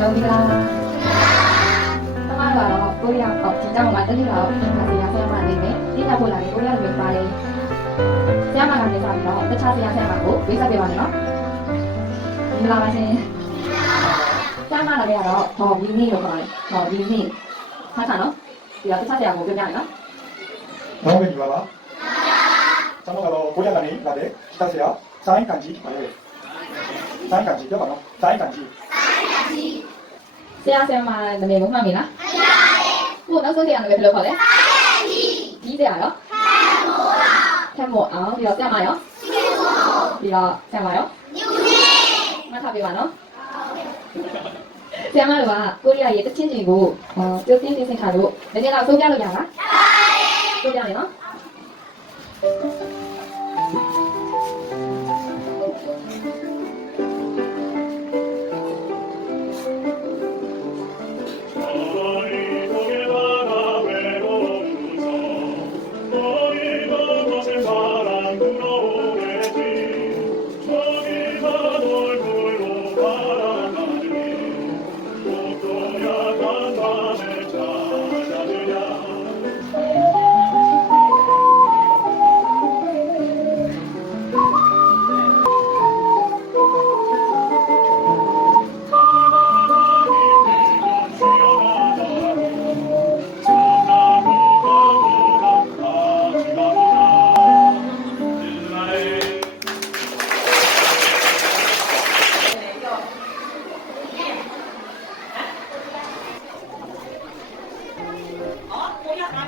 လုံးဒီလားတမကတော့ကိုရီးယားပေါ့ဒီကြောင့်မှတတိယတော့ဒီမှာဆရာဆရာမနေနဲ့ဒီကပေါ်လာရင်ကိုရီးယားလိုပဲပါတယ်ဆရာမကနေစားပြီးတော့တခြားဆရာဆရာမကိုဝိစားပြပါမယ်နော်ဒီလားပါရှင်ဆရာမလည်းကတော့ဟောဒီနေ့လို့ခေါ်တယ်ဟောဒီနေ့ဟာတာနော်ဒီတော့တခြားဆရာကိုပြောပြမယ်နော်နာမည်ပါလားကျွန်တော်ကတော့ကိုရကနေလာတဲ့စတာဆရာစိုင်းကန်ကြီးပါလေစိုင်းကန်ကြီးပြောပါတော့စိုင်းကန်ကြီး ဆရာဆရာမနာမည်ကိုမှတ်မိလားမှတ်ပါတယ်ကိုနောက်ဆုံးဆရာနာမည်ဘယ်လိုခေါ်လဲကြီးဆရာရောထက်မို့အောင်ပြီးတော့ဆရာမရောပြီးတော့ဆရာမရောမှတ်ထားပြပါနော်ဆရာမတို့ကကိုရီးယားရဲ့တချင်းချင်းကိုပြောပြင်းပြင်းထားလို့နည်းနည်းတော့သုံးပြလို့ရလားသုံးပြမယ်နော်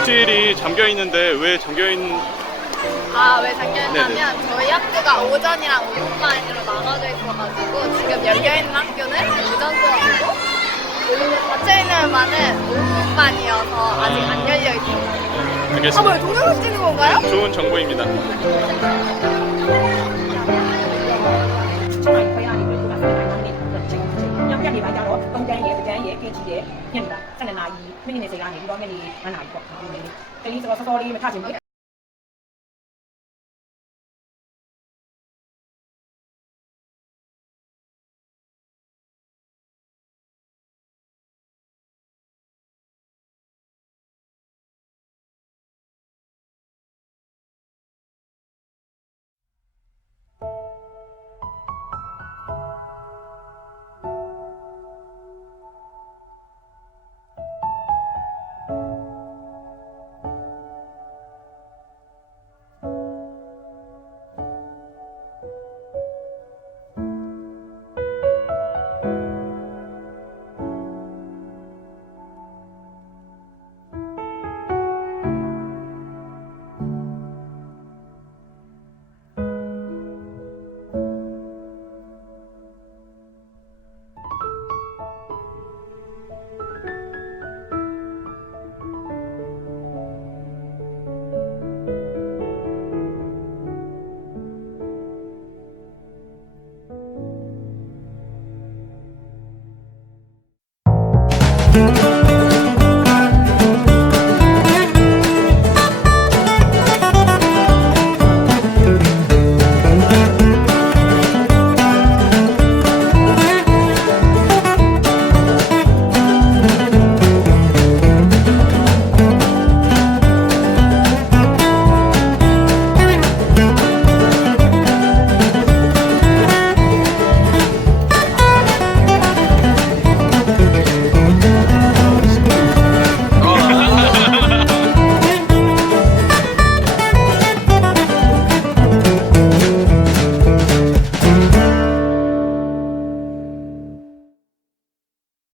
스티일이 잠겨 있는데 왜 잠겨 있는? 아, 왜 잠겨있냐면 저희 학교가 오전이랑 오후반으로 나눠져 있어가지고 지금 열려있는 학교는 오전 수업이고 닫혀있는 반은 오후반이어서 아직 안 열려있어요. 아, 알겠습니다. 뭐야, 동영상 찍는 건가요? 좋은 정보입니다. 추천한 고양이를 돌아서 만든 것 굉장히 많이 알아. 굉장히 ပကြမ်းရဲ့ကဲကြီးရဲ့ညနေတာ7နာရီမိနစ်20ကနေပြီးတော့ညနေ9နာရီပေါ့ကလေးဆိုတော့စောစောလေးမထချင်ဘူး